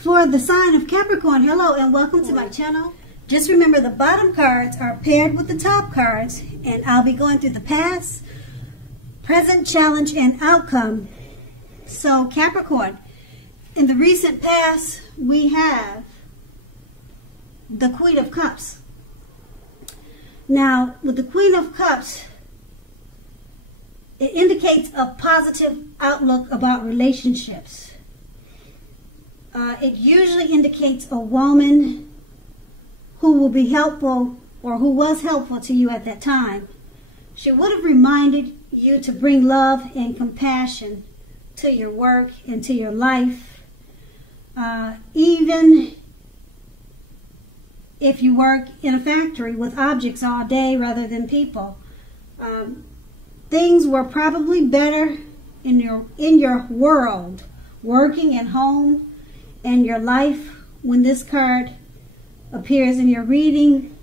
For the sign of Capricorn, hello and welcome to my channel. Just remember the bottom cards are paired with the top cards, and I'll be going through the past, present, challenge, and outcome. So Capricorn, in the recent past, we have the Queen of Cups. Now, with the Queen of Cups, it indicates a positive outlook about relationships. It usually indicates a woman who will be helpful or who was helpful to you at that time. She would have reminded you to bring love and compassion to your work and to your life. Even if you work in a factory with objects all day rather than people, things were probably better in your world, working at home, and your life when this card appears in your reading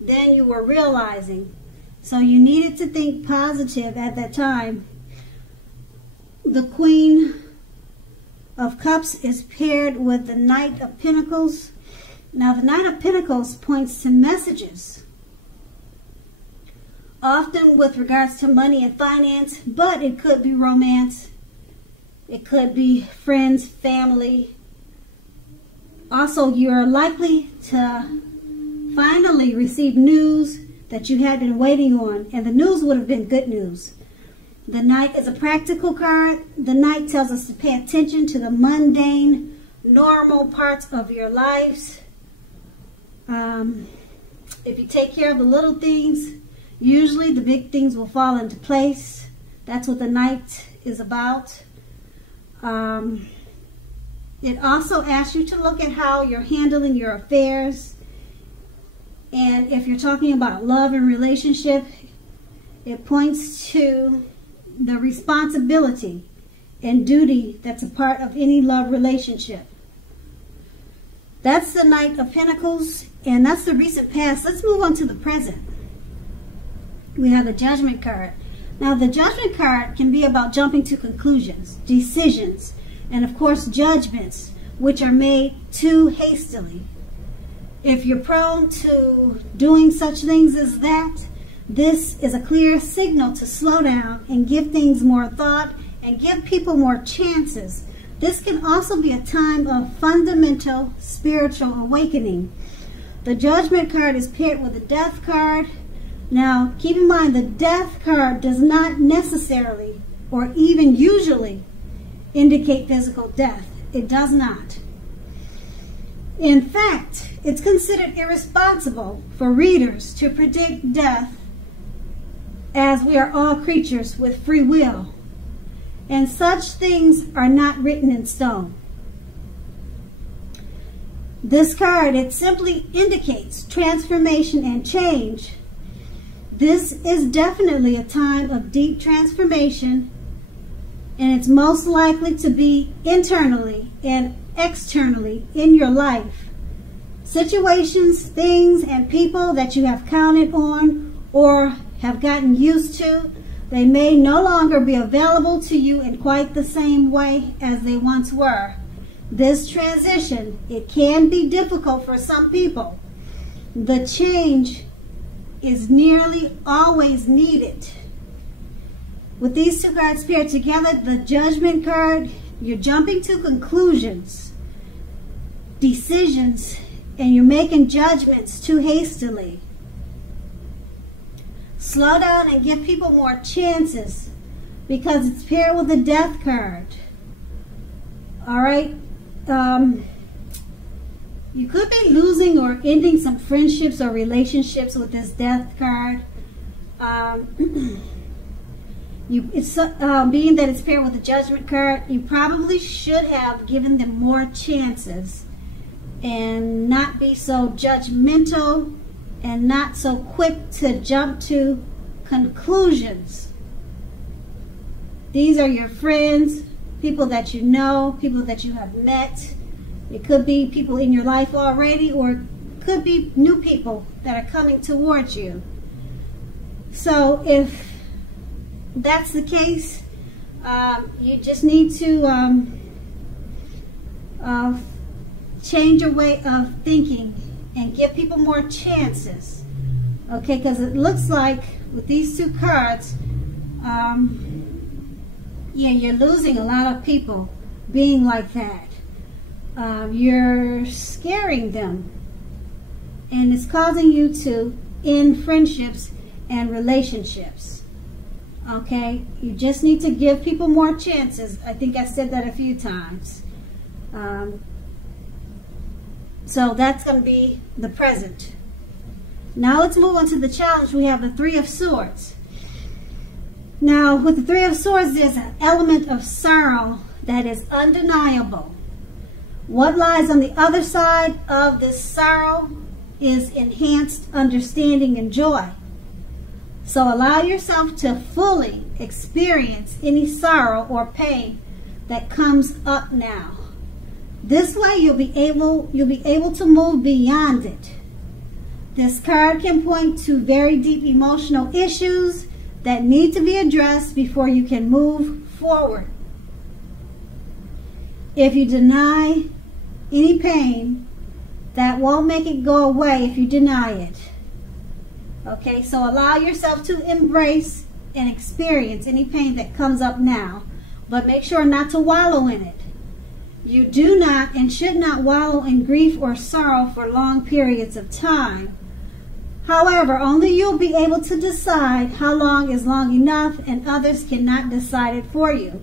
than you were realizing. So you needed to think positive at that time. The Queen of Cups is paired with the Knight of Pentacles. Now the Knight of Pentacles points to messages, often with regards to money and finance, but it could be romance, it could be friends, family. Also, you're likely to finally receive news that you had been waiting on, and the news would have been good news. The Knight is a practical card. The Knight tells us to pay attention to the mundane, normal parts of your lives. If you take care of the little things, usually the big things will fall into place. That's what the Knight is about. It also asks you to look at how you're handling your affairs. And if you're talking about love and relationship, it points to the responsibility and duty that's a part of any love relationship. That's the Knight of Pentacles, and that's the recent past. Let's move on to the present. We have the Judgment card. Now, the Judgment card can be about jumping to conclusions, decisions, and of course judgments which are made too hastily. If you're prone to doing such things as that, this is a clear signal to slow down and give things more thought and give people more chances. This can also be a time of fundamental spiritual awakening. The Judgment card is paired with the Death card. Now, keep in mind the Death card does not necessarily or even usually indicate physical death. It does not. In fact, it's considered irresponsible for readers to predict death, as we are all creatures with free will, and such things are not written in stone. This card, it simply indicates transformation and change. This is definitely a time of deep transformation, and it's most likely to be internally and externally in your life. Situations, things, and people that you have counted on or have gotten used to, they may no longer be available to you in quite the same way as they once were. This transition, it can be difficult for some people. The change is nearly always needed. With these two cards paired together, the Judgment card, you're jumping to conclusions, decisions, and you're making judgments too hastily. Slow down and give people more chances because it's paired with the Death card. All right. You could be losing or ending some friendships or relationships with this Death card. Being that it's paired with the Judgment card, you probably should have given them more chances and not be so judgmental and not so quick to jump to conclusions. These are your friends, people that you know, people that you have met. It could be people in your life already, or it could be new people that are coming towards you. So if that's the case, you just need to change your way of thinking and give people more chances. Okay, because it looks like with these two cards, yeah, you're losing a lot of people being like that. You're scaring them, and it's causing you to end friendships and relationships. Okay, you just need to give people more chances. I think I said that a few times. So that's going to be the present. Now let's move on to the challenge. We have the Three of Swords. Now with the Three of Swords, there's an element of sorrow that is undeniable. What lies on the other side of this sorrow is enhanced understanding and joy. So allow yourself to fully experience any sorrow or pain that comes up now. This way you'll be able to move beyond it. This card can point to very deep emotional issues that need to be addressed before you can move forward. If you deny any pain, that won't make it go away if you deny it. Okay, so allow yourself to embrace and experience any pain that comes up now, but make sure not to wallow in it. You do not and should not wallow in grief or sorrow for long periods of time. However, only you'll be able to decide how long is long enough, and others cannot decide it for you.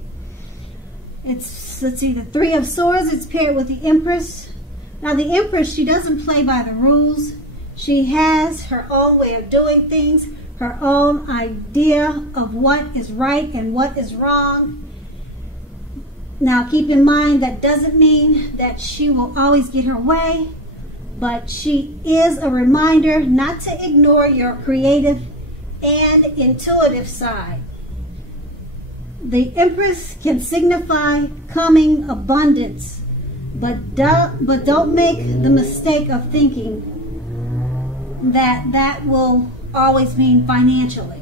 Let's see, the Three of Swords, it's paired with the Empress. Now the Empress, she doesn't play by the rules. She has her own way of doing things, her own idea of what is right and what is wrong. Now keep in mind that doesn't mean that she will always get her way, but she is a reminder not to ignore your creative and intuitive side. The Empress can signify coming abundance, but don't make the mistake of thinking that that will always mean financially.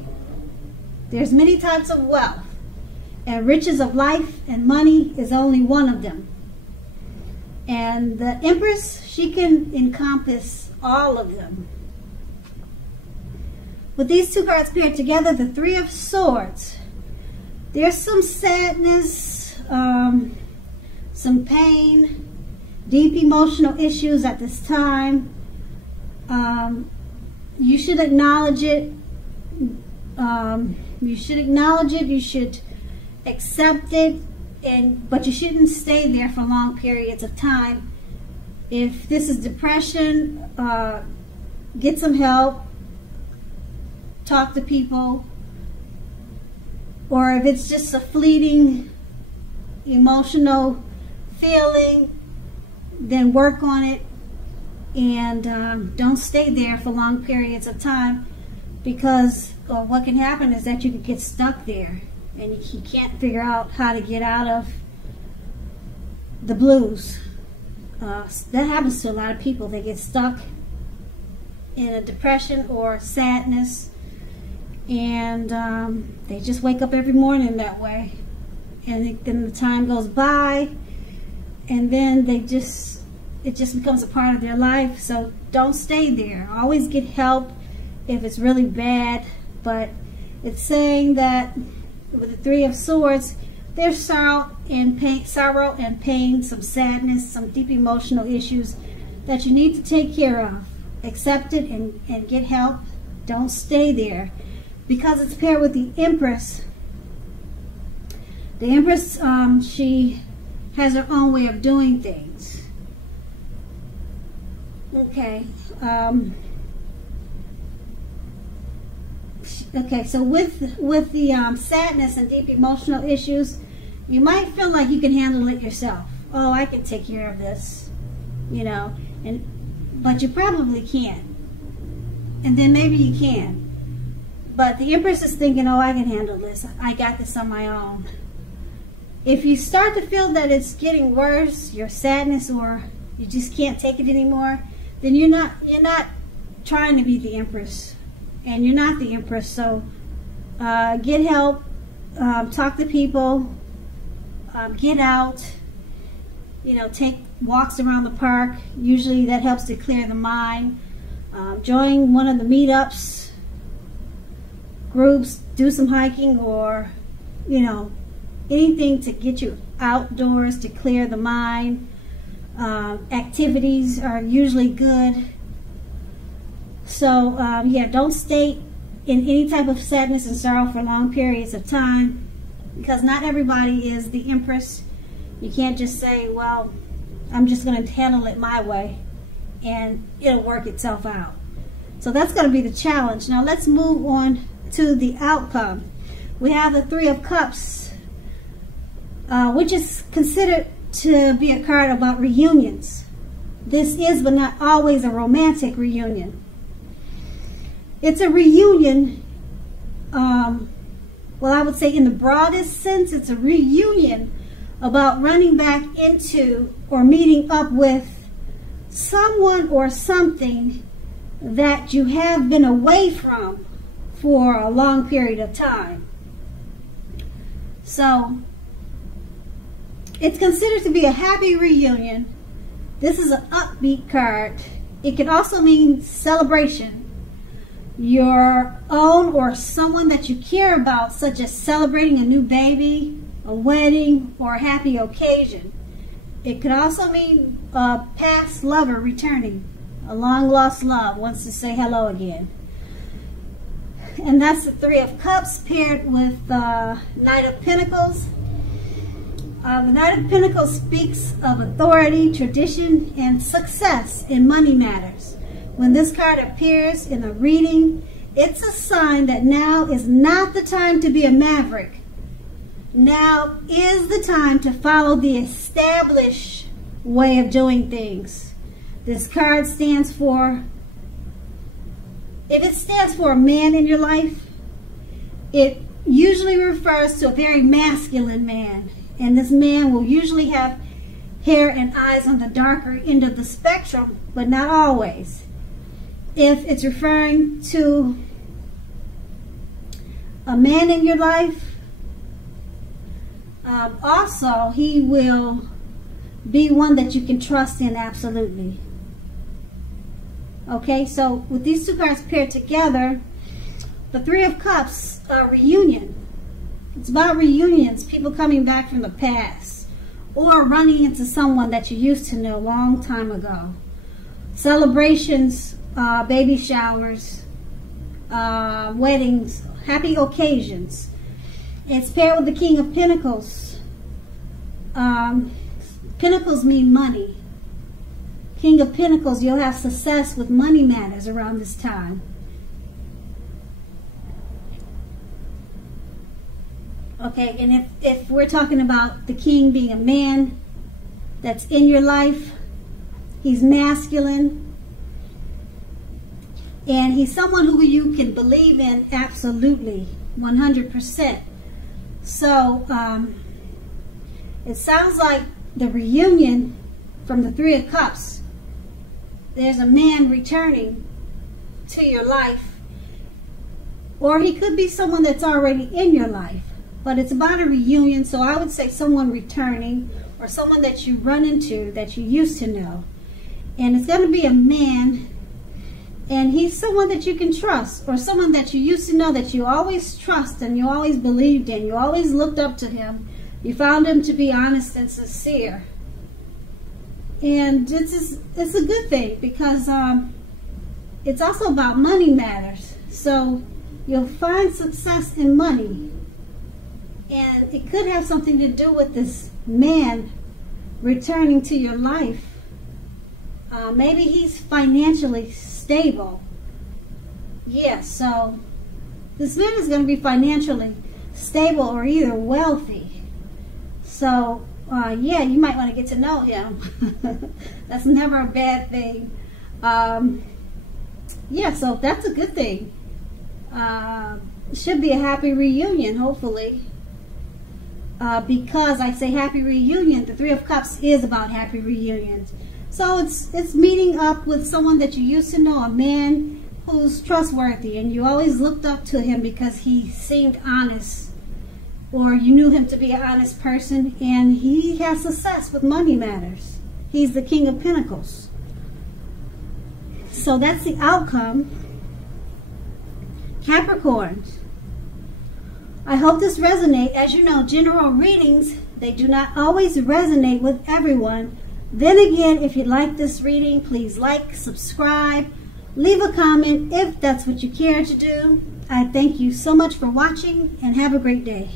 There's many types of wealth, and riches of life and money is only one of them. And the Empress, she can encompass all of them. With these two cards paired together, the Three of Swords, there's some sadness, some pain, deep emotional issues at this time. You should acknowledge it. You should accept it, but you shouldn't stay there for long periods of time. If this is depression, get some help, talk to people, or if it's just a fleeting emotional feeling, then work on it, and don't stay there for long periods of time, because what can happen is that you can get stuck there and you can't figure out how to get out of the blues. That happens to a lot of people. They get stuck in a depression or sadness, and they just wake up every morning that way, and then the time goes by, and then it just becomes a part of their life. So don't stay there. Always get help if it's really bad. But it's saying that with the Three of Swords, there's sorrow and pain, some sadness, some deep emotional issues that you need to take care of. Accept it and get help. Don't stay there. Because it's paired with the Empress. The Empress, she has her own way of doing things. Okay. Okay, so with the sadness and deep emotional issues, you might feel like you can handle it yourself. Oh, I can take care of this, you know, but you probably can't. And then maybe you can. But the Empress is thinking, oh, I can handle this. I got this on my own. If you start to feel that it's getting worse, your sadness, or you just can't take it anymore, then you're not trying to be the Empress. And you're not the Empress. So get help, talk to people, get out, take walks around the park. Usually that helps to clear the mind. Join one of the meetups, groups, do some hiking, or, anything to get you outdoors to clear the mind. Activities are usually good. So, don't stay in any type of sadness and sorrow for long periods of time, because not everybody is the Empress. You can't just say, well, I'm just going to handle it my way and it'll work itself out. So that's going to be the challenge. Now let's move on to the outcome. We have the Three of Cups, which is considered to be a card about reunions. This is, but not always, a romantic reunion. It's a reunion, well, I would say in the broadest sense, it's a reunion about running back into or meeting up with someone or something that you have been away from for a long period of time. So it's considered to be a happy reunion. This is an upbeat card. It can also mean celebration. Your own or someone that you care about, such as celebrating a new baby, a wedding, or a happy occasion. It could also mean a past lover returning. A long lost love wants to say hello again. And that's the Three of Cups paired with the Knight of Pentacles. The Knight of Pentacles speaks of authority, tradition, and success in money matters. When this card appears in a reading, it's a sign that now is not the time to be a maverick. Now is the time to follow the established way of doing things. This card stands for, if it stands for a man in your life, it usually refers to a very masculine man. And this man will usually have hair and eyes on the darker end of the spectrum, but not always. If it's referring to a man in your life, also he will be one that you can trust in absolutely. Okay, so with these two cards paired together, the Three of Cups, reunion. It's about reunions, people coming back from the past, or running into someone that you used to know a long time ago. Celebrations, baby showers, weddings, happy occasions. It's paired with the King of Pentacles. Pentacles mean money. King of Pentacles, you'll have success with money matters around this time. Okay, and if we're talking about the king being a man that's in your life, he's masculine, and he's someone who you can believe in absolutely, 100%. So it sounds like the reunion from the Three of Cups, there's a man returning to your life, or he could be someone that's already in your life. But it's about a reunion, so I would say someone returning, or someone that you run into that you used to know. And it's going to be a man, and he's someone that you can trust, or someone that you used to know that you always trust and you always believed in. You always looked up to him. You found him to be honest and sincere. And it's a good thing, because it's also about money matters. So you'll find success in money. And it could have something to do with this man returning to your life. Maybe he's financially stable. Yeah, so this man is going to be financially stable or either wealthy. So, yeah, you might want to get to know him. That's never a bad thing. Yeah, so that's a good thing. It should be a happy reunion, hopefully. Because I say happy reunion, the Three of Cups is about happy reunions. So it's meeting up with someone that you used to know, a man who's trustworthy, and you always looked up to him because he seemed honest or you knew him to be an honest person, and he has success with money matters. He's the King of Pentacles. So that's the outcome. Capricorn, I hope this resonates. As you know, general readings, they do not always resonate with everyone. Then again, if you like this reading, please like, subscribe, leave a comment if that's what you care to do. I thank you so much for watching, and have a great day.